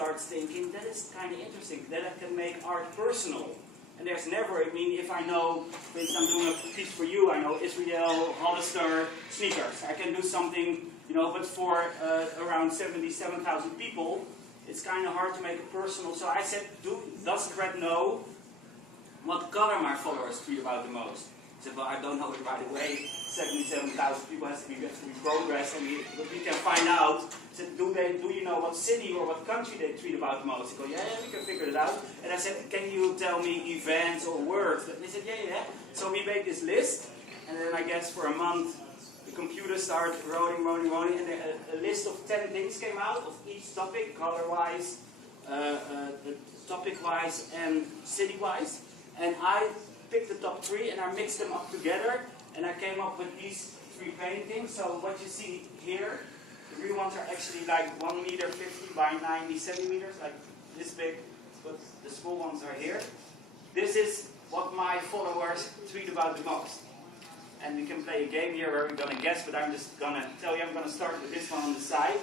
starts thinking, that is kind of interesting, that I can make art personal. And there's never, I mean, if I know, for instance, I'm doing a piece for you, I know Israel, Hollister, sneakers. I can do something, you know, but for around 77,000 people, it's kind of hard to make it personal. So I said, does Fred know what color my followers tweet about the most? He said, well, I don't know it right away. 77,000 people have to be progressed, and we can find out. I said, do you know what city or what country they tweet about the most? He goes, yeah, we can figure it out. And I said, can you tell me events or words? And they said, yeah. So we made this list, and then I guess for a month, the computer started rolling, and a list of 10 things came out of each topic, color-wise, topic-wise, and city-wise. And I picked the top 3 and I mixed them up together, and I came up with these 3 paintings. So what you see here, the real ones are actually like 1 meter 50 by 90 centimeters, like this big, but the small ones are here. This is what my followers tweet about the most. And we can play a game here where we're going to guess, but I'm just going to tell you, I'm going to start with this one on the side.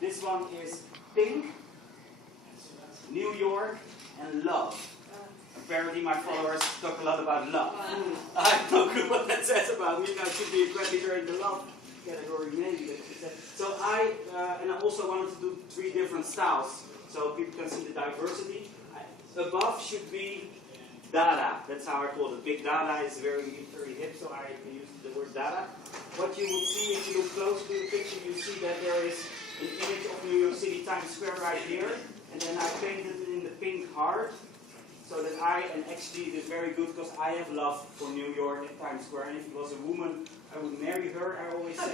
This one is pink, New York, and love. Apparently my followers talk a lot about love. I have no clue what that says about me. I should be a creditor in the love category maybe. So I also wanted to do 3 different styles, so people can see the diversity. Above should be Dada. That's how I call it. Big Dada is very hip, so I use the word Dada. What you will see if you look close to the picture, you see that there is an image of New York City Times Square right here, and then I painted it in the pink heart. So that and actually it is very good because I have love for New York and Times Square, and if it was a woman, I would marry her, I always say.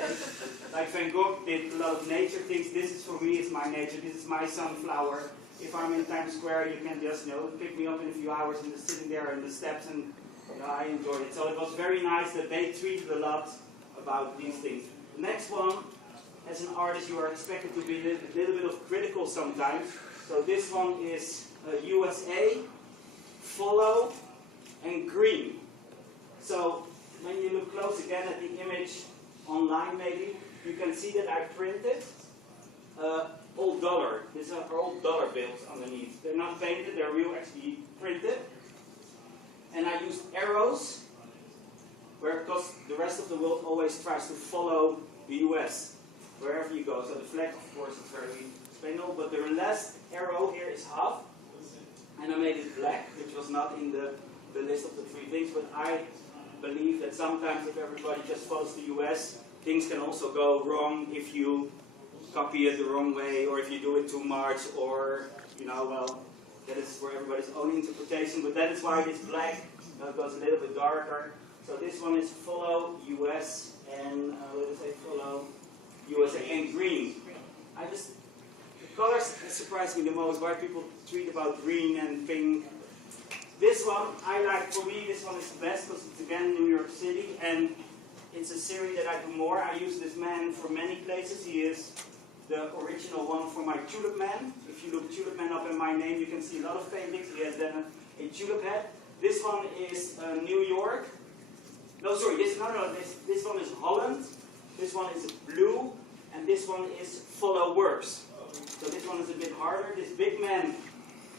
Like Van Gogh did a lot of nature things. This is for me, it's my nature, this is my sunflower. If I'm in Times Square, you can just, pick me up in a few hours and just sitting there in the steps, and I enjoyed it. So it was very nice that they tweeted a lot about these things. The next one, as an artist, you are expected to be a little bit of critical sometimes. So this one is USA, follow, and green. So when you look close again at the image online maybe, you can see that I printed old dollar. These are old dollar bills underneath. They're not painted, they're real, actually printed. And I used arrows, because the rest of the world always tries to follow the US, wherever you go. So the flag, of course, is very Spainol, but the last arrow here is half. And I made it black, which was not in the list of the 3 things, but I believe that sometimes if everybody just follows the US, things can also go wrong if you copy it the wrong way, or if you do it too much, or, well, that is for everybody's own interpretation, but that is why it is black. It goes a little bit darker. So this one is follow US, and let us say follow USA, and green. The colors surprise me the most, why people tweet about green and pink. This one, for me, this one is the best because it's again New York City, and it's a series that I do more. I use this man for many places. He is the original one for my Tulip Man. If you look Tulip Man up in my name, you can see a lot of paintings. He has then a tulip head. This one is New York. No, sorry, this one is Holland. This one is blue, and this one is Follow Works. So this one is a bit harder. This big man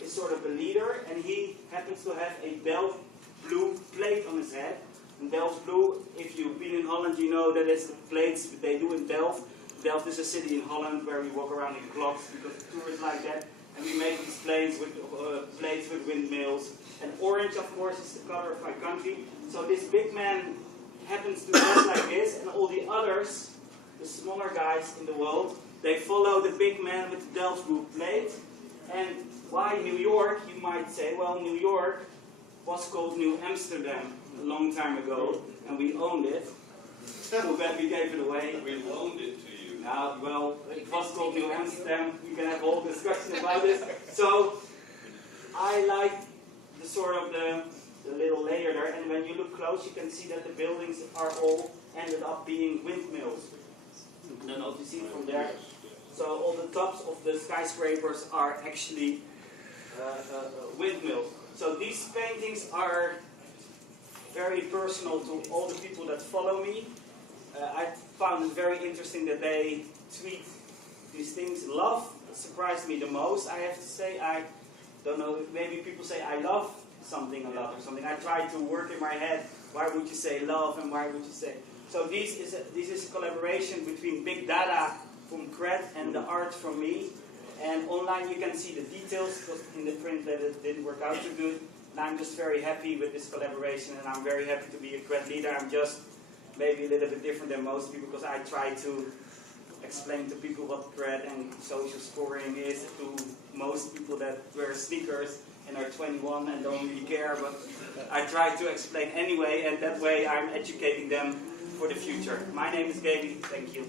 is sort of the leader, and he happens to have a Delft blue plate on his head. And Delft blue, if you've been in Holland, you know that it's the plates they do in Delft. Delft is a city in Holland where we walk around in clocks because the tourists like that. And we make these plates with windmills. And orange, of course, is the color of my country. So this big man happens to dress like this, and all the others, the smaller guys in the world, they follow the big man with the Delft blue plate. And why New York? You might say, well, New York was called New Amsterdam a long time ago, and we owned it. Too bad we gave it away. We loaned it to you. Well, it was called New Amsterdam. We can have a whole discussion about this. So I like the sort of the little layer there, and when you look close, you can see that the buildings are all ended up being windmills. I don't know if you see it from there. So all the tops of the skyscrapers are actually windmills. So these paintings are very personal to all the people that follow me. I found it very interesting that they tweet these things. Love surprised me the most, I have to say. I don't know, maybe people say I love something a lot or something. I try to work in my head, why would you say love and why would you say... So this is a collaboration between big data from Cred and the art from me. And online you can see the details, because in the print that it didn't work out too good. And I'm just very happy with this collaboration, and I'm very happy to be a Cred leader. I'm just maybe a little bit different than most people, because I try to explain to people what Cred and social scoring is to most people that wear sneakers and are 21 and don't really care, but I try to explain anyway, and that way I'm educating them for the future. My name is Gaby, thank you.